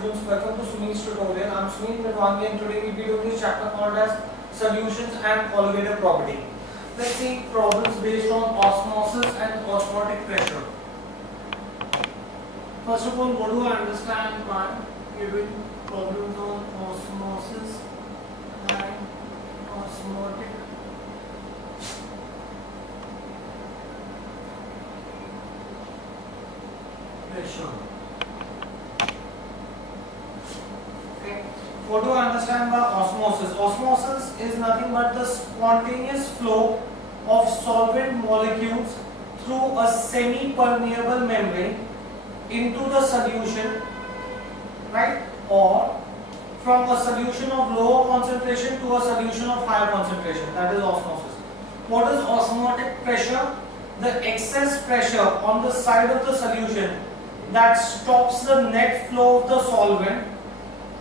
students, welcome to Sunil's tutorial. I'm Sunil Nirvangi and today we'll be doing this chapter called as Solutions and Collegative Property. Let's see problems based on osmosis and osmotic pressure. First of all, what do I understand by giving problems on osmosis and osmotic pressure? Okay. What do I understand by osmosis? Osmosis is nothing but the spontaneous flow of solvent molecules through a semi-permeable membrane into the solution, right? Or from a solution of lower concentration to a solution of higher concentration. That is osmosis. What is osmotic pressure? The excess pressure on the side of the solution that stops the net flow of the solvent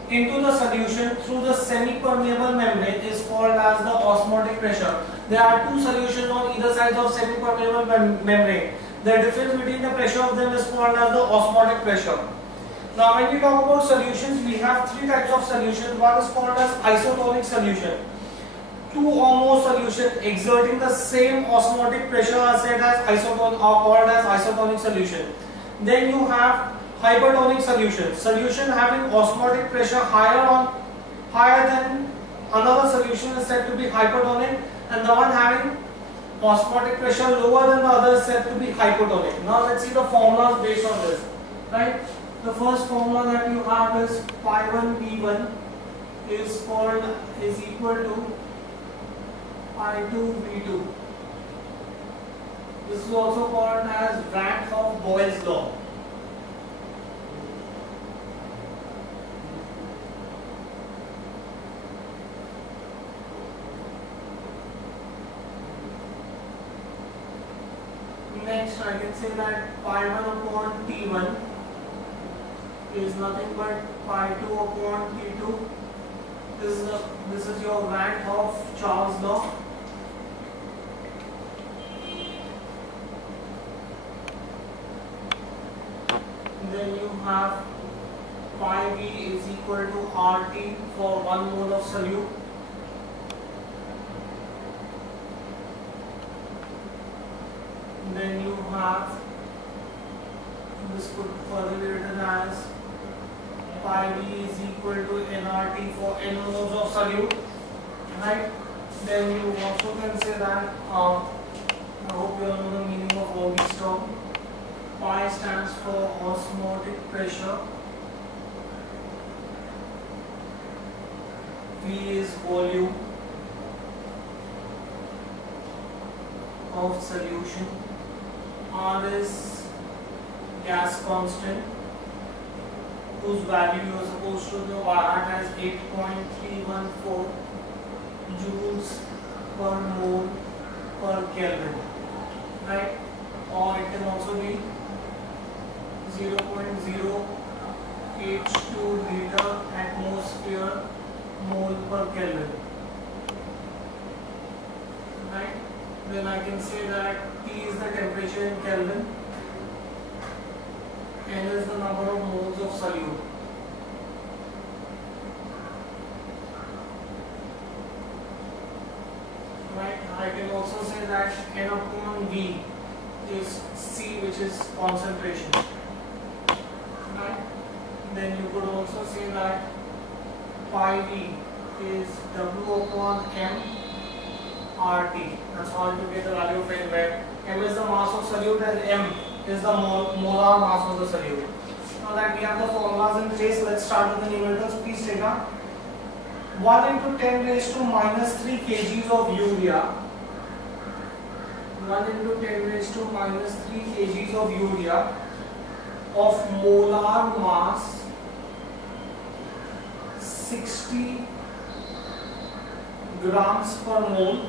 into the solution through the semi-permeable membrane is called as the osmotic pressure. There are two solutions on either side of semi-permeable membrane. The difference between the pressure of them is called as the osmotic pressure. Now when we talk about solutions, we have three types of solutions. One is called as isotonic solution. Two or more solutions exerting the same osmotic pressure are said as called as isotonic solution. Then you have hypertonic solution. Solution having osmotic pressure higher than another solution is said to be hypertonic, and the one having osmotic pressure lower than the other is said to be hypotonic. Now let's see the formulas based on this. Right? The first formula that you have is Pi1V1 is equal to Pi2V2. This is also called as Van't Hoff Boyle's law. Next, I can say that Pi1 upon T1 is nothing but Pi2 upon T2. This is your Van't Hoff Charles law. Then you have Pi V is equal to RT for 1 mole of solute. Then you have, this could further be written as Pi V is equal to nRT for n moles of solute, right? Then you also can say that, I hope you all know the meaning of all these terms. Pi stands for osmotic pressure, V is volume of solution, R is gas constant, whose value you are supposed to know as 8.314 joules per mole per Kelvin, right? Or it can also be 0.082 liter atmosphere mole per Kelvin, right? Then I can say that T is the temperature in Kelvin, N is the number of moles of solute. Right? I can also say that N upon V is C, which is concentration. Right? Then you could also say that Pi V is W upon M RT. That's how you get the value of N, where M is the mass of solute and M is the molar mass of the solute. Now that we have the formulas in place, let's start with the numerators. Please take out 1 into 10 raised to minus 3 kgs of urea. 1 into 10 raised to minus 3 kgs of urea of molar mass 60 grams per mole.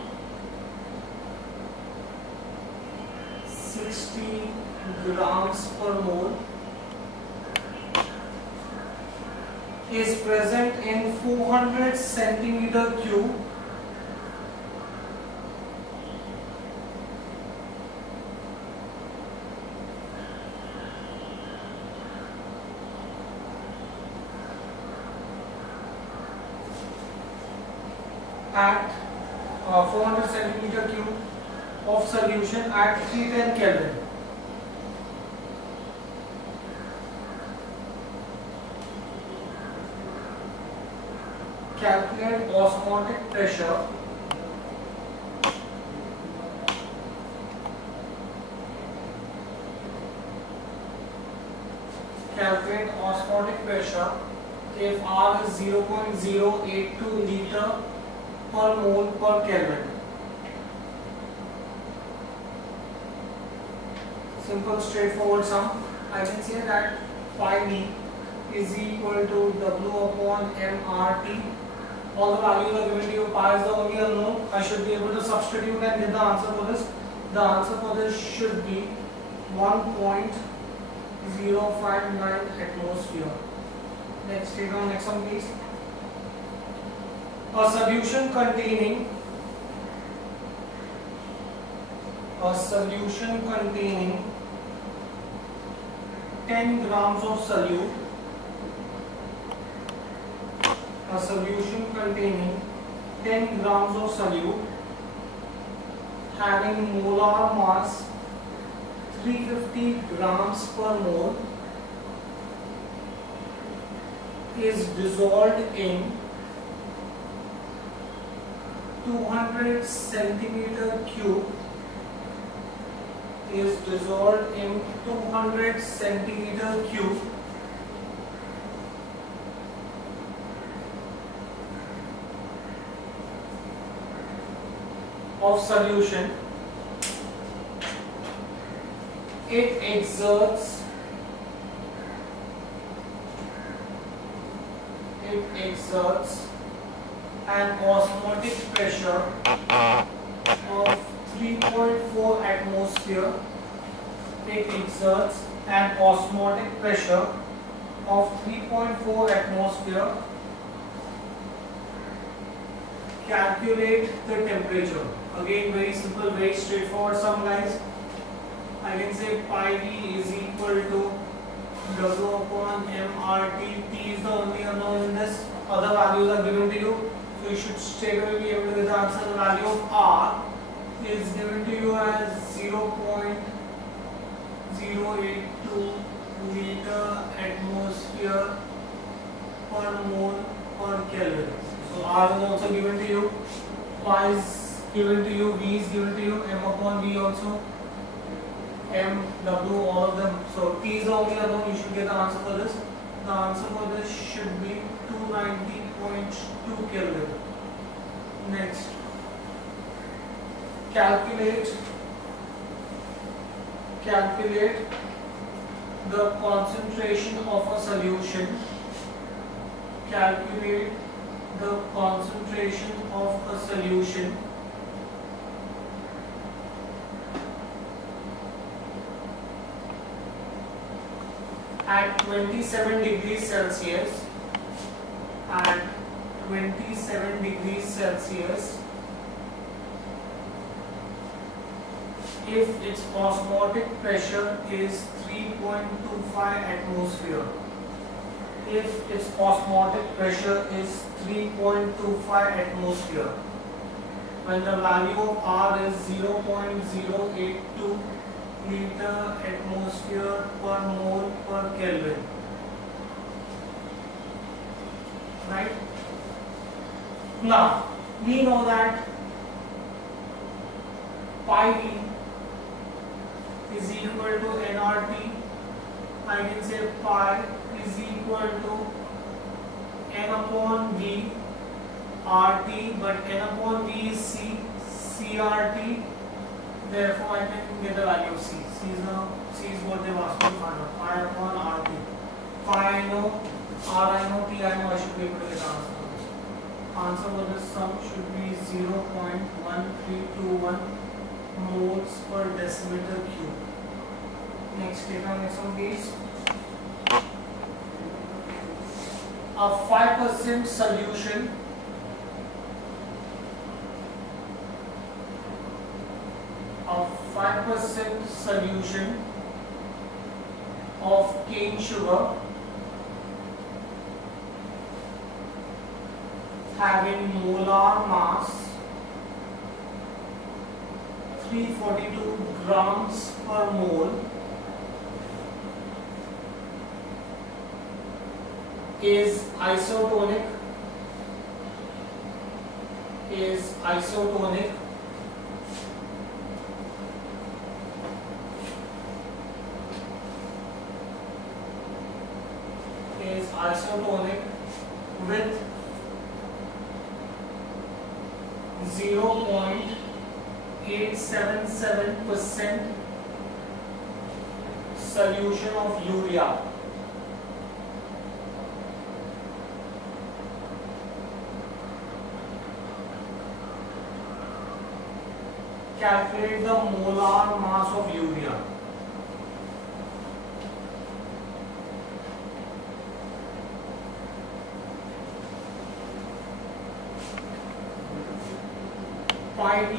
60 grams per mole is present in 400 centimeter cube at 400 centimeter cube of solution at 310 Kelvin. Calculate osmotic pressure if R is 0.082 liter per mole per Kelvin. Simple straightforward sum. I can say that pi V is equal to W upon mRT. All the values are given to you. Pi is the only unknown. I should be able to substitute and get the answer for this. The answer for this should be 1.059 atmosphere. Next, take on next one, please. A solution containing 10 grams of solute. A solution containing 10 grams of solute having molar mass 350 grams per mole is dissolved in 200 centimeter cube of solution. It exerts an osmotic pressure of 3.4 atmosphere. It exerts an osmotic pressure of 3.4 atmosphere. Calculate the temperature. Again, very simple, very straightforward sum, guys. I can say pi V is equal to W upon mRT. T is the only unknown in this. Other values are given to you. So you should straight away be able to get the answer. The value of R is given to you as 0.082 liter atmosphere per mole per Kelvin. So R is also given to you. Pi is given to you. V is given to you. M upon V also. M, W, all of them. So T is the only unknown. You should get the answer for this. The answer for this should be 290.2 Kelvin. Next, calculate the concentration of a solution. Calculate the concentration of a solution at 27 degrees Celsius. At 27 degrees Celsius, if its osmotic pressure is 3.25 atmosphere. If its osmotic pressure is 3.25 atmosphere, when the value of R is 0.082 liter atmosphere per mole per Kelvin. Right? Now, we know that pi V is equal to nRT. I can say pi is equal to n upon V RT, but n upon V is CRT. Therefore, I can get the value of C. C is what they've asked me to find out. Pi upon RT. Pi I know, R I know, T I know. I should be able to get the answer for this. Answer for this sum should be 0.1321 moles per decimeter cube. Next, take on next one, please. A 5% solution of cane sugar having molar mass 342 grams per mole is isotonic with 0.877% solution of urea. Calculate the molar mass of urea. Pi V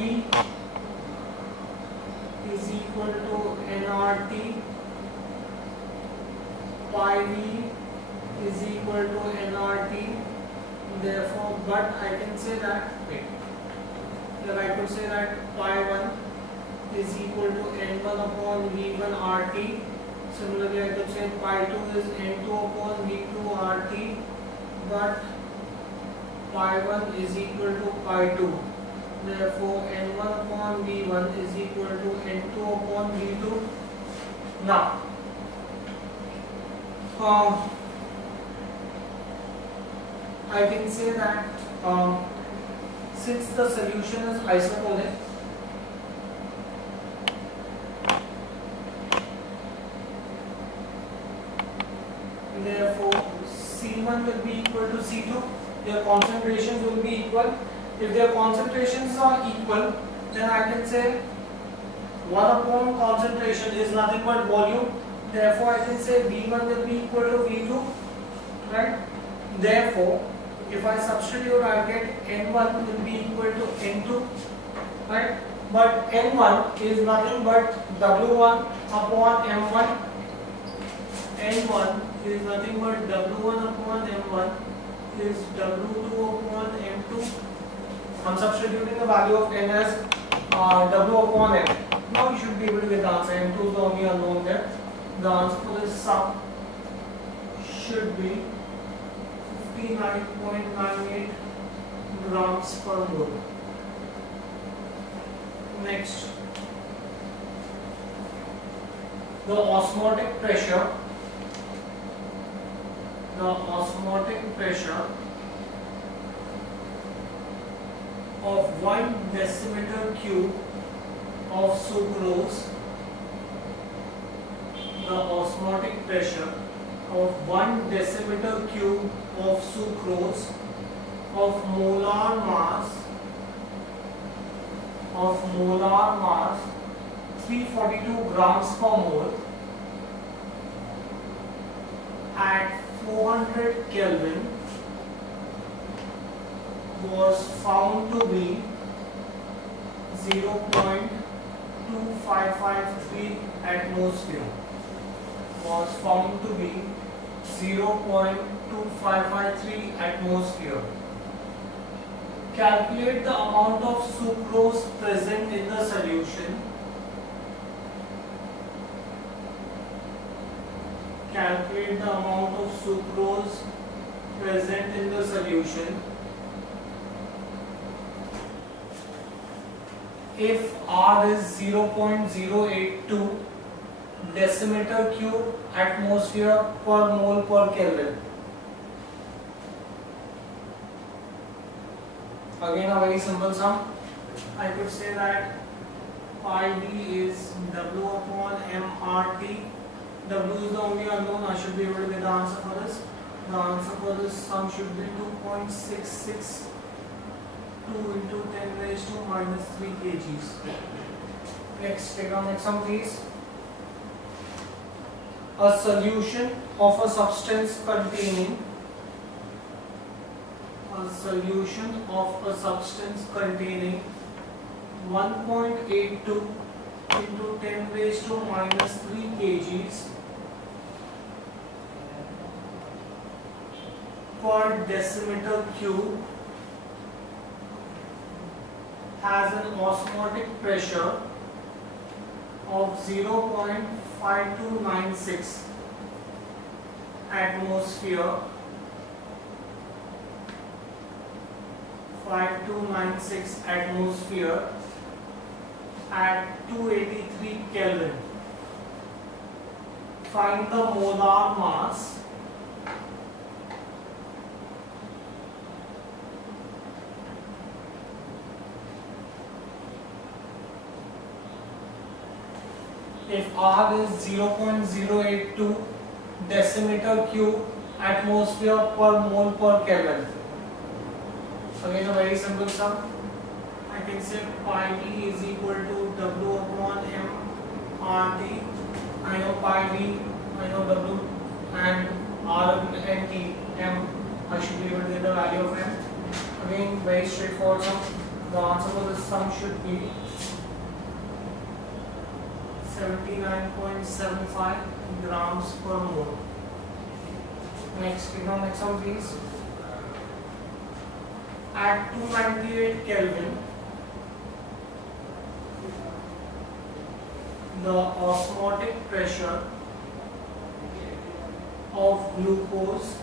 is equal to nRT. Pi V is equal to nRT. Therefore, but I can say that, I could say that pi 1 is equal to n1 upon v1 RT. Similarly, I could say pi 2 is n2 upon v2 RT, but pi 1 is equal to pi 2. Therefore, n1 upon v1 is equal to n2 upon v2. Now, I can say that since the solution is isotonic, therefore C1 will be equal to C2. Their concentrations will be equal. If their concentrations are equal, then I can say 1 upon concentration is nothing but volume. Therefore, I can say V1 will be equal to V2, right? Therefore, if I substitute, I get N1 will be equal to N2, right? But N1 is nothing but W1 upon M1. N1 is nothing but W1 upon M1 is W2 upon M2. I'm substituting the value of N as W upon M. Now you should be able to get the answer. M2 is the only unknown there. The answer for this sum should be 59.98 grams per mole. Next, the osmotic pressure. The osmotic pressure of 1 decimeter cube of sucrose. The osmotic pressure of 1 decimeter cube of sucrose of molar mass 342 grams per mole at 400 Kelvin was found to be 0.2553 atmosphere. Was found to be 0.2553 atmosphere. Calculate the amount of sucrose present in the solution. Calculate the amount of sucrose present in the solution. If R is 0.082 decimeter cube atmosphere per mole per Kelvin. Again a very simple sum. I could say that pi d is W upon mRT. W is the only unknown. I should be able to get the answer for this. The answer for this sum should be 2.662 into 10 raised to minus 3 kgs. Next, take our next sum please. A solution of a substance containing 1.82 into 10 raised to minus 3 kgs per decimeter cube has an osmotic pressure of 0.5296 atmosphere, 5296 atmosphere at 283 Kelvin. Find the molar mass if R is 0.082 decimeter cube atmosphere per mole per Kelvin. Again a very simple sum. I can say pi V is equal to W upon M RT. I know pi V, I know W, and R and T, M. I should be able to get the value of M. Again, very straightforward sum. The answer for this sum should be 79.75 grams per mole. Next, click on next one please. At 298 Kelvin, the osmotic pressure of glucose,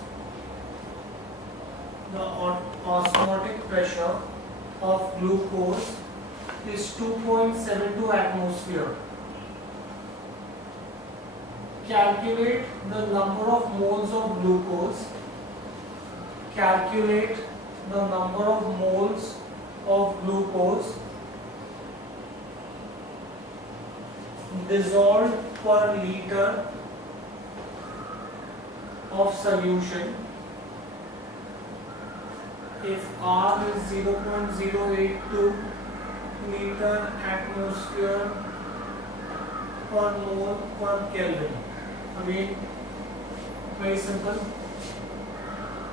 is 2.72 atmosphere. Calculate the number of moles of glucose. Calculate the number of moles of glucose dissolved per liter of solution if R is 0.082 liter atmosphere per mole per Kelvin. Again, very simple.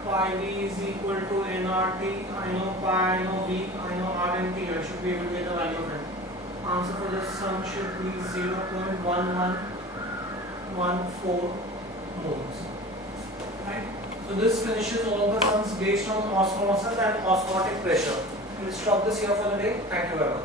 Pi V is equal to nRT. I know pi, I know V, I know R and T. I should be able to get the value of it. Answer for this sum should be 0.1114 moles. Right? So this finishes all the sums based on osmosis and osmotic pressure. We'll stop this here for the day. Thank you very much.